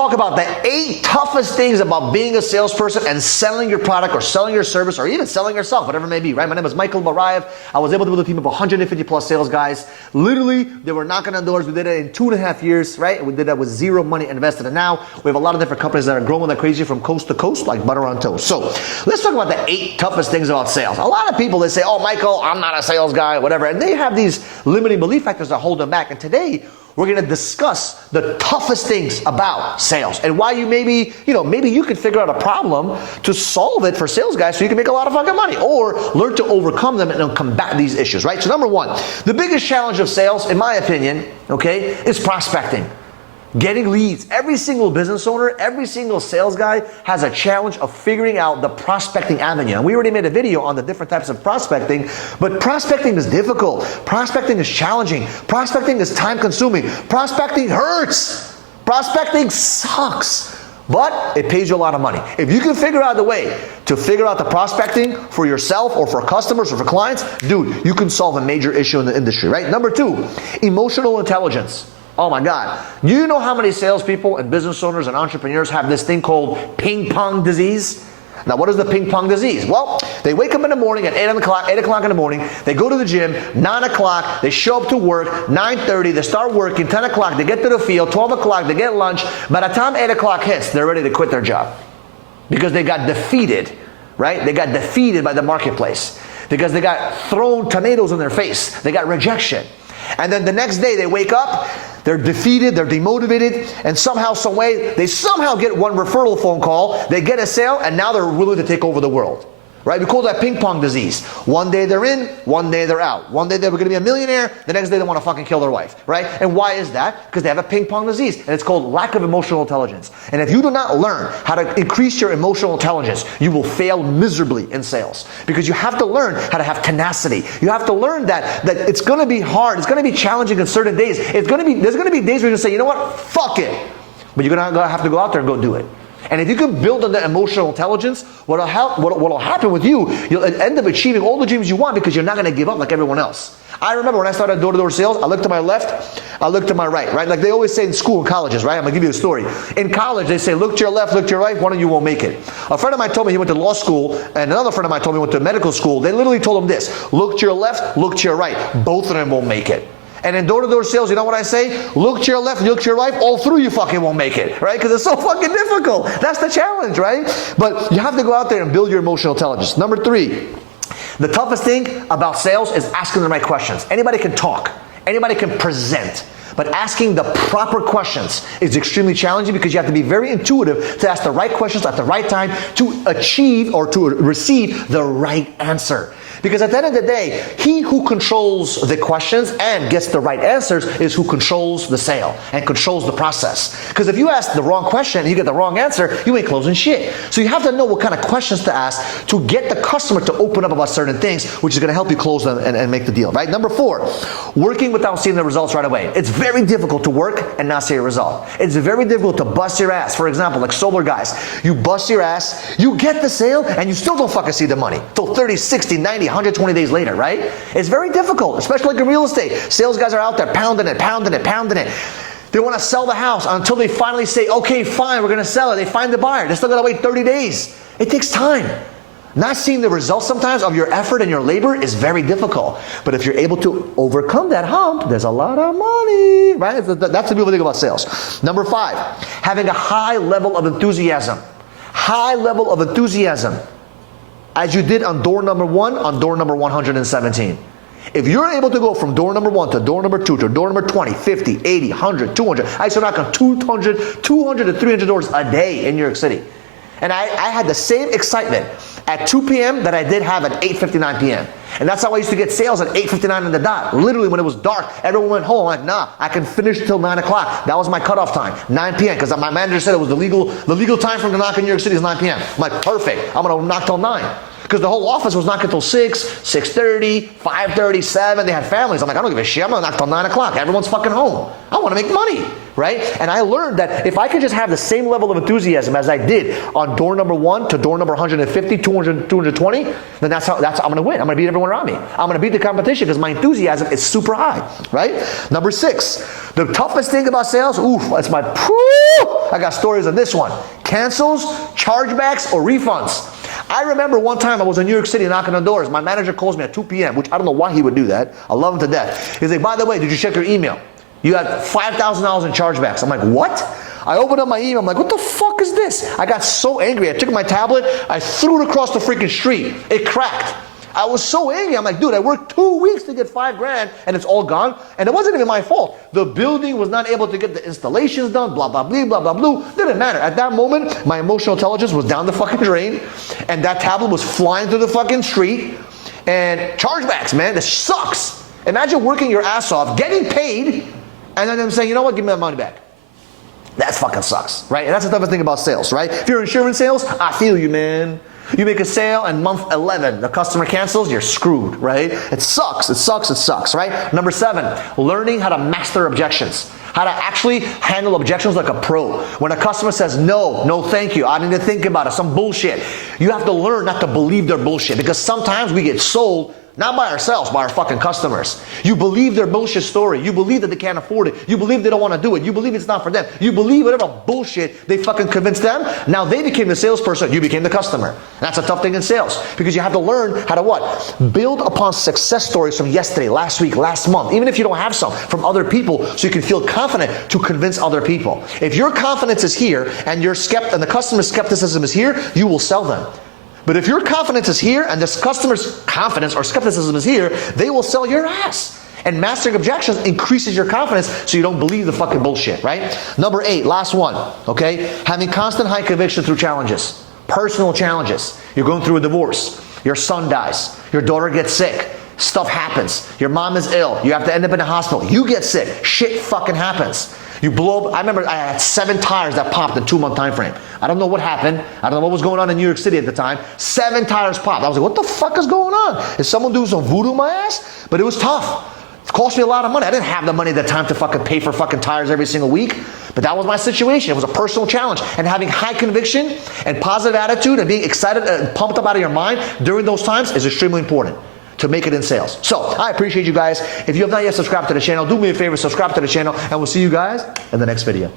talk about the 8 toughest things about being a salesperson and selling your product or selling your service or even selling yourself, whatever it may be, right? My name is Michael Barayev. I was able to build a team of 150 plus sales guys. Literally, they were knocking on doors. We did it in 2.5 years, right? We did that with zero money invested. And now we have a lot of different companies that are growing like crazy from coast to coast, like butter on toast. So let's talk about the 8 toughest things about sales. A lot of people, they say, oh, Michael, I'm not a sales guy, whatever. And they have these limiting belief factors that hold them back. And today, we're going to discuss the toughest things about sales and why you maybe you can figure out a problem to solve it for sales guys so you can make a lot of fucking money or learn to overcome them and combat these issues, right? So number 1, the biggest challenge of sales, in my opinion, okay, is prospecting. Getting leads. Every single business owner, every single sales guy has a challenge of figuring out the prospecting avenue. And we already made a video on the different types of prospecting, but prospecting is difficult. Prospecting is challenging. Prospecting is time consuming. Prospecting hurts. Prospecting sucks. But it pays you a lot of money. If you can figure out the way to figure out the prospecting for yourself or for customers or for clients, dude, you can solve a major issue in the industry, right? Number 2, emotional intelligence. Oh my God. Do you know how many salespeople and business owners and entrepreneurs have this thing called ping pong disease? Now, what is the ping pong disease? Well, they wake up in the morning at 8 o'clock in the morning, they go to the gym, 9 o'clock, they show up to work, 9:30, they start working, 10 o'clock, they get to the field, 12 o'clock, they get lunch. By the time 8 o'clock hits, they're ready to quit their job because they got defeated, right? They got defeated by the marketplace because they got thrown tomatoes in their face. They got rejection. And then the next day they wake up, they're defeated, they're demotivated, and somehow, some way, they somehow get one referral phone call, they get a sale, and now they're willing to take over the world. Right? We call that ping pong disease. One day they're in, one day they're out. One day they're going to be a millionaire, the next day they want to fucking kill their wife. Right? And why is that? Because they have a ping pong disease, and it's called lack of emotional intelligence. And if you do not learn how to increase your emotional intelligence, you will fail miserably in sales. Because you have to learn how to have tenacity. You have to learn that it's going to be hard, it's going to be challenging in certain days. There's going to be days where you're going to say, you know what, fuck it. But you're going to have to go out there and go do it. And if you can build on that emotional intelligence, what'll happen with you, you'll end up achieving all the dreams you want because you're not going to give up like everyone else. I remember when I started door-to-door sales, I looked to my left, I looked to my right? Like they always say in school and colleges, right? I'm going to give you a story. In college, they say, look to your left, look to your right, one of you won't make it. A friend of mine told me he went to law school, and another friend of mine told me he went to medical school. They literally told him this, look to your left, look to your right. Both of them won't make it. And in door-to-door sales, you know what I say? Look to your left, look to your right, all through you fucking won't make it, right? Because it's so fucking difficult. That's the challenge, right? But you have to go out there and build your emotional intelligence. Number 3, the toughest thing about sales is asking the right questions. Anybody can talk. Anybody can present. But asking the proper questions is extremely challenging because you have to be very intuitive to ask the right questions at the right time to achieve or to receive the right answer. Because at the end of the day, he who controls the questions and gets the right answers is who controls the sale and controls the process. Because if you ask the wrong question and you get the wrong answer, you ain't closing shit. So you have to know what kind of questions to ask to get the customer to open up about certain things, which is going to help you close them and make the deal, right? Number 4, working without seeing the results right away. It's very difficult to work and not see a result. It's very difficult to bust your ass. For example, like solar guys, you bust your ass, you get the sale, and you still don't fucking see the money till 30, 60, 90, 120 days later, right? It's very difficult, especially like in real estate. Sales guys are out there pounding it. They want to sell the house until they finally say, okay, fine, we're going to sell it. They find the buyer. They still got to wait 30 days. It takes time. Not seeing the results sometimes of your effort and your labor is very difficult. But if you're able to overcome that hump, there's a lot of money, right? That's the beautiful thing about sales. Number 5, having a high level of enthusiasm. High level of enthusiasm. As you did on door number 1, on door number 117. If you're able to go from door number 1 to door number 2 to door number 20, 50, 80, 100, 200, I used to knock on 200 to 300 doors a day in New York City. And I had the same excitement at 2 p.m. that I did have at 8:59 p.m. And that's how I used to get sales at 8:59 on the dot. Literally when it was dark, everyone went home. I'm like, nah, I can finish till 9 o'clock. That was my cutoff time, 9 p.m. Because my manager said it was the legal time for them to knock in New York City is 9 p.m. I'm like, perfect, I'm going to knock till 9. Because the whole office was not until 6, 6:30, 5:30, 7. They had families. I'm like, I don't give a shit. I'm gonna knock till 9 o'clock. Everyone's fucking home. I want to make money, right? And I learned that if I could just have the same level of enthusiasm as I did on door number 1 to door number 150, 200, 220, then I'm gonna win. I'm gonna beat everyone around me. I'm gonna beat the competition because my enthusiasm is super high, right? Number 6, the toughest thing about sales, that's I got stories on this one. Cancels, chargebacks, or refunds. I remember one time I was in New York City knocking on doors. My manager calls me at 2 p.m., which I don't know why he would do that. I love him to death. He's like, by the way, did you check your email? You had $5,000 in chargebacks. I'm like, what? I opened up my email. I'm like, what the fuck is this? I got so angry. I took my tablet. I threw it across the freaking street. It cracked. I was so angry. I'm like, dude, I worked 2 weeks to get $5,000 and it's all gone. And it wasn't even my fault. The building was not able to get the installations done, blah, blah, blah, blah, blah, blah. Didn't matter. At that moment, my emotional intelligence was down the fucking drain and that tablet was flying through the fucking street. And chargebacks, man, this sucks. Imagine working your ass off, getting paid, and then them saying, you know what, give me my money back. That fucking sucks, right? And that's the toughest thing about sales, right? If you're in insurance sales, I feel you, man. You make a sale and month 11, the customer cancels, you're screwed, right? It sucks, it sucks, it sucks, right? Number 7, learning how to master objections. How to actually handle objections like a pro. When a customer says, no thank you, I need to think about it, some bullshit. You have to learn not to believe their bullshit because sometimes we get sold not by ourselves, by our fucking customers. You believe their bullshit story. You believe that they can't afford it. You believe they don't want to do it. You believe it's not for them. You believe whatever bullshit they fucking convinced them. Now they became the salesperson. You became the customer. That's a tough thing in sales because you have to learn how to what? Build upon success stories from yesterday, last week, last month, even if you don't have some, from other people so you can feel confident to convince other people. If your confidence is here and and the customer's skepticism is here, you will sell them. But if your confidence is here and this customer's confidence or skepticism is here, they will sell your ass. And mastering objections increases your confidence so you don't believe the fucking bullshit, right? Number 8, last one, okay? Having constant high conviction through challenges, personal challenges. You're going through a divorce, your son dies, your daughter gets sick, stuff happens, your mom is ill, you have to end up in a hospital, you get sick, shit fucking happens. You blow up. I remember I had 7 tires that popped in a 2-month time frame. I don't know what happened. I don't know what was going on in New York City at the time. 7 tires popped. I was like, what the fuck is going on? Is someone doing some voodoo on my ass? But it was tough. It cost me a lot of money. I didn't have the money at the time to fucking pay for fucking tires every single week. But that was my situation. It was a personal challenge. And having high conviction and positive attitude and being excited and pumped up out of your mind during those times is extremely important to make it in sales. So I appreciate you guys. If you have not yet subscribed to the channel, do me a favor, subscribe to the channel, and we'll see you guys in the next video.